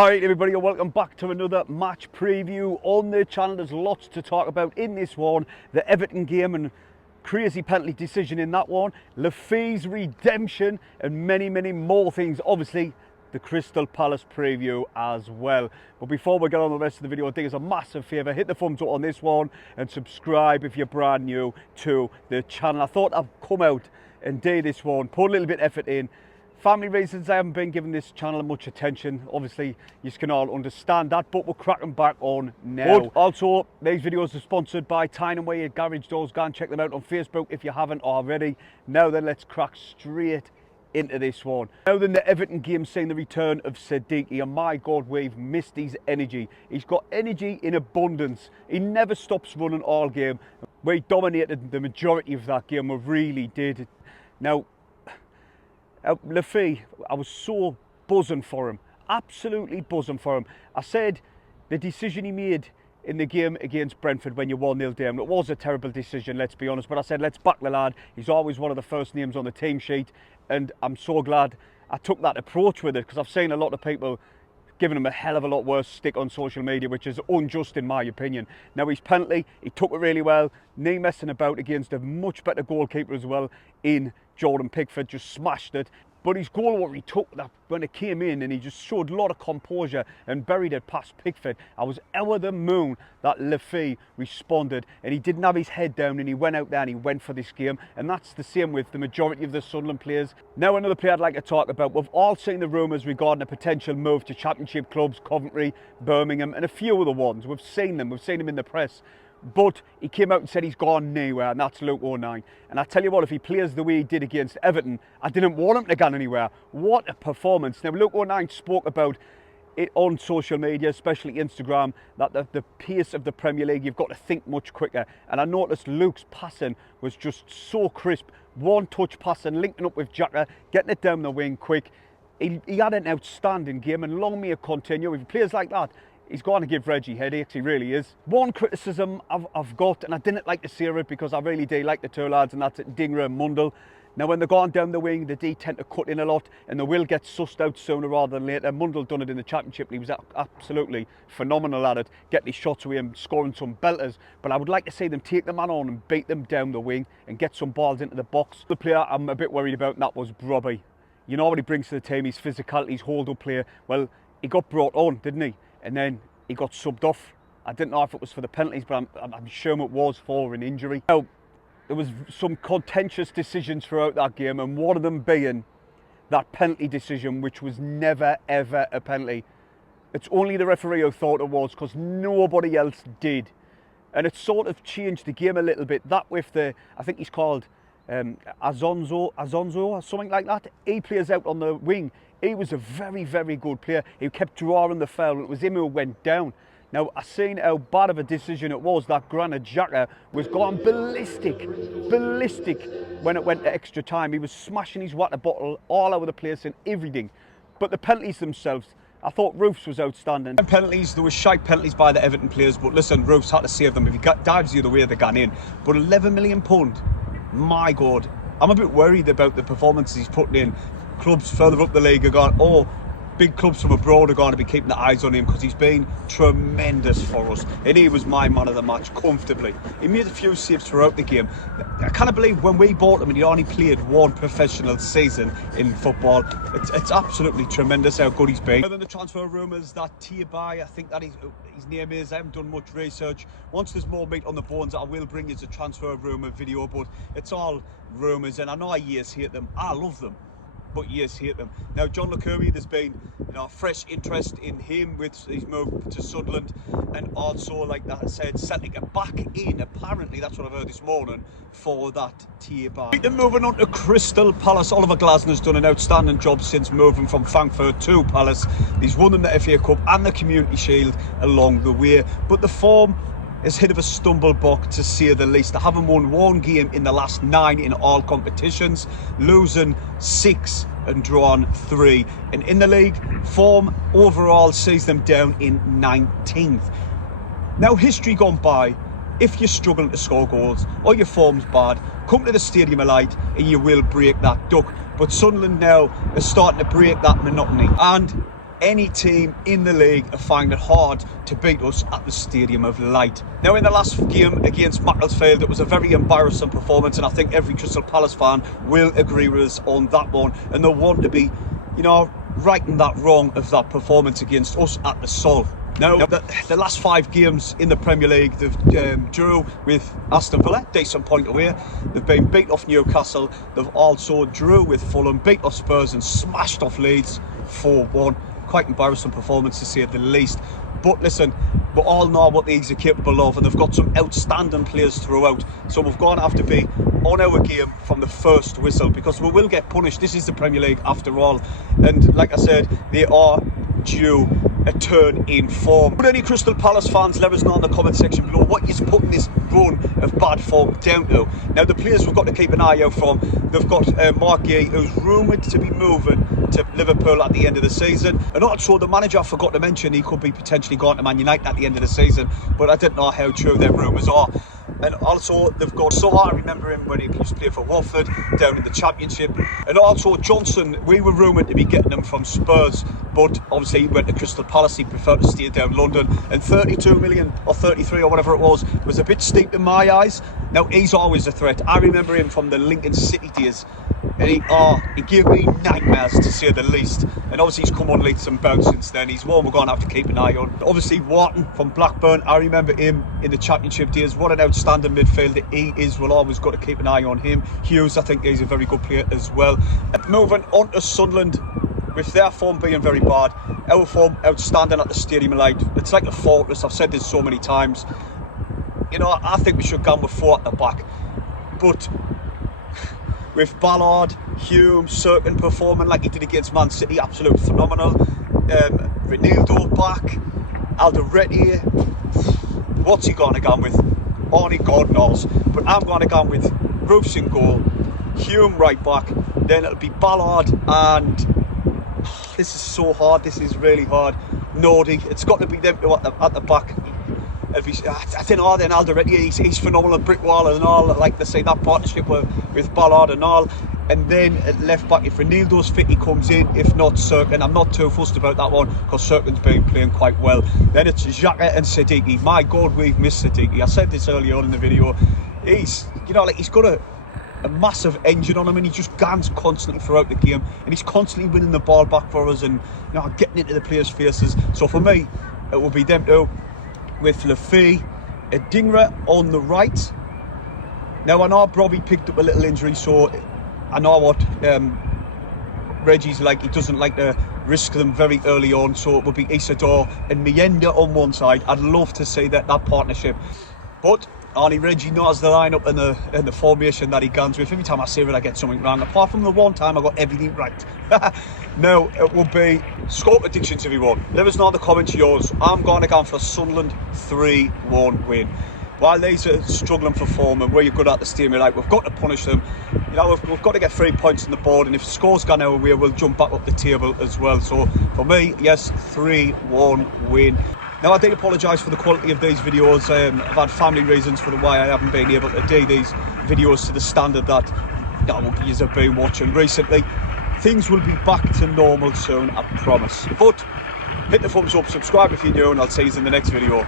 Alright everybody, and welcome back to another match preview on the channel. There's lots to talk about in this one. The Everton game and crazy penalty decision in that one, Lafay's redemption, and many more things. Obviously the Crystal Palace preview as well. But before we get on the rest of the video, I think it's a massive favour, hit the thumbs up on this one and subscribe if you're brand new to the channel. I thought I'd come out and do this one, put a little bit of effort in. Family reasons I haven't been giving this channel much attention. Obviously, you can all understand that, but we're cracking back on now. But also, these videos are sponsored by Tyne & Wear Garage Doors. Go and check them out on Facebook if you haven't already. Now then, let's crack straight into this one. Now then, the Everton game seeing the return of Siddiqui, and my God, we've missed his energy. He's got energy in abundance. He never stops running all game. We dominated the majority of that game, we really did. Now, Lafay, I was so buzzing for him, absolutely buzzing for him. I said the decision he made in the game against Brentford when you 1-0 down, it was a terrible decision, let's be honest, but I said let's back the lad. He's always one of the first names on the team sheet, and I'm so glad I took that approach with it, because I've seen a lot of people giving him a hell of a lot worse stick on social media, which is unjust in my opinion. Now his penalty, he took it really well, no messing about against a much better goalkeeper as well in Jordan Pickford, just smashed it. But his goal, what he took that when it came in, and he just showed a lot of composure and buried it past Pickford. I was over the moon that Lafay responded, and he didn't have his head down, and he went out there and he went for this game. And that's the same with the majority of the Sunderland players. Now another player I'd like to talk about. We've all seen the rumours regarding a potential move to Championship clubs, Coventry, Birmingham, and a few other ones. We've seen them in the press. But he came out and said he's gone nowhere, and that's Luke O'Nien. And I tell you what, if he plays the way he did against Everton, I didn't want him to go anywhere. What a performance. Now, Luke O'Nien spoke about it on social media, especially Instagram, that the pace of the Premier League, you've got to think much quicker. And I noticed Luke's passing was just so crisp. One-touch passing, linking up with Xhaka, getting it down the wing quick. He had an outstanding game, and long may it continue. If he plays like that, he's going to give Reggie headaches, he really is. One criticism I've got, and I didn't like to see it because I really do like the two lads, and that's Dingra and Mundle. Now when they're going down the wing, they do tend to cut in a lot, and they will get sussed out sooner rather than later. Mundle done it in the Championship, he was absolutely phenomenal at it, getting his shots away and scoring some belters. But I would like to see them take the man on and beat them down the wing and get some balls into the box. The player I'm a bit worried about, and that was Robbie. You know what he brings to the team, his physicality, his hold-up play. Well, he got brought on, didn't he? And then he got subbed off. I didn't know if it was for the penalties, but I'm sure it was for an injury. Now, there was some contentious decisions throughout that game, and one of them being that penalty decision, which was never ever a penalty. It's only the referee who thought it was, because nobody else did. And it sort of changed the game a little bit. That with the, I think he's called Azonzo or something like that. He plays out on the wing. He was a very good player. He kept drawing the foul, and it was him who went down. Now, I seen how bad of a decision it was that Granit Xhaka was going ballistic when it went to extra time. He was smashing his water bottle all over the place and everything. But the penalties themselves, I thought Roofs was outstanding. Penalties, there were shite penalties by the Everton players, but listen, Roofs had to save them. If he dives the other way, they gone in. But £11 million, my God. I'm a bit worried about the performances he's putting in. Clubs further up the league are going, oh, big clubs from abroad are going to be keeping the eyes on him, because he's been tremendous for us, and he was my man of the match comfortably. He made a few saves throughout the game. I can't believe when we bought him and he only played one professional season in football. It's absolutely tremendous how good he's been. Other than the transfer rumours that Tiabai, I think that his name is, I haven't done much research. Once there's more meat on the bones, I will bring you a transfer rumour video, but it's all rumours, and I know years hate them. I love them, but yes, hate them. Now, John Lucouri, there's been fresh interest in him with his move to Sunderland, and also, like I said, Celtic are back in, apparently, that's what I've heard this morning, for that Tiabai. Then moving on to Crystal Palace, Oliver Glasner's done an outstanding job since moving from Frankfurt to Palace. He's won them the FA Cup and the Community Shield along the way, but the form is hit of a stumble block, to say the least. They haven't won one game in the last 9 in all competitions, losing 6 and drawn 3. And in the league, form overall sees them down in 19th. Now, history gone by, if you're struggling to score goals or your form's bad, come to the Stadium of Light and you will break that duck. But Sunderland now is starting to break that monotony. And any team in the league are finding it hard to beat us at the Stadium of Light. Now, in the last game against Macclesfield, it was a very embarrassing performance, and I think every Crystal Palace fan will agree with us on that one, and they'll want to be, righting that wrong of that performance against us at the Sol. Now, the last 5 games in the Premier League, they've drew with Aston Villa, decent point away. They've been beat off Newcastle. They've also drew with Fulham, beat off Spurs and smashed off Leeds 4-1. Quite embarrassing performance to say the least. But listen, we all know what these are capable of, and they've got some outstanding players throughout. So we've got to have to be on our game from the first whistle, because we will get punished. This is the Premier League after all. And like I said, they are due a turn in form. Would any Crystal Palace fans let us know in the comment section below what is putting this run of bad form down to? Now, the players we've got to keep an eye out from, they've got Mark Gay, who's rumoured to be moving to Liverpool at the end of the season, and also the manager, I forgot to mention, he could be potentially going to Man United at the end of the season, but I didn't know how true their rumours are. And also they've got I remember him when he used to play for Watford down in the Championship. And also Johnson, we were rumoured to be getting him from Spurs, but obviously he went to Crystal Palace. He preferred to stay down London, and 32 million or 33 or whatever it was a bit steep in my eyes. Now, he's always a threat. I remember him from the Lincoln City days, and he gave me nightmares, to say the least. And obviously he's come on leaps and bounds since then. He's one we're going to have to keep an eye on. Obviously Wharton from Blackburn, I remember him in the Championship days. What an outstanding midfielder he is. We'll always got to keep an eye on him. Hughes, I think he's a very good player as well. Moving on to Sunderland, with their form being very bad, our form outstanding at the Stadium of Light. It's like a fortress. I've said this so many times. I think we should go with 4 at the back, but with Ballard, Hume, Serkin performing like he did against Man City, absolute phenomenal. Ronaldo back, Alderete, what's he going to go with? Only God knows. But I'm going to go with Roofs in goal, Hume right back, then it'll be Ballard, and this is so hard, this is really hard. Nordy, it's got to be them at the back. I don't know, then Alderete, he's phenomenal at Brickwall and all, like they say, that partnership with Ballard and all. And then at left back, if Ronaldo's fit, he comes in. If not, Serkin. I'm not too fussed about that one, because Serkin's been playing quite well. Then it's Xhaka and Siddiqui. My God, we've missed Siddiqui. I said this earlier on in the video. He's got a massive engine on him, and he just guns constantly throughout the game, and he's constantly winning the ball back for us, and getting into the players' faces. So for me, it will be them two, with Lafay, Adingra on the right. Now, I know Bobby picked up a little injury, so I know what Reggie's like. He doesn't like to risk them very early on, so it would be Isidore and Mienda on one side. I'd love to see that partnership, but Arnie Reggie knows the lineup and the formation that he guns with. Every time I say it, I get something wrong. Apart from the one time I got everything right. Now, it will be score predictions, everyone. Let us know in the comments yours. I'm going to go for a Sunderland 3-1 win. While these are struggling for form and we're good at the Stadium of Light, we've got to punish them. We've got to get 3 points on the board, and if the score's gone our way, we'll jump back up the table as well. So for me, yes, 3-1 win. Now, I do apologise for the quality of these videos. I've had family reasons for why I haven't been able to do these videos to the standard that you have been watching recently. Things will be back to normal soon, I promise. But hit the thumbs up, subscribe if you're new, and I'll see you in the next video.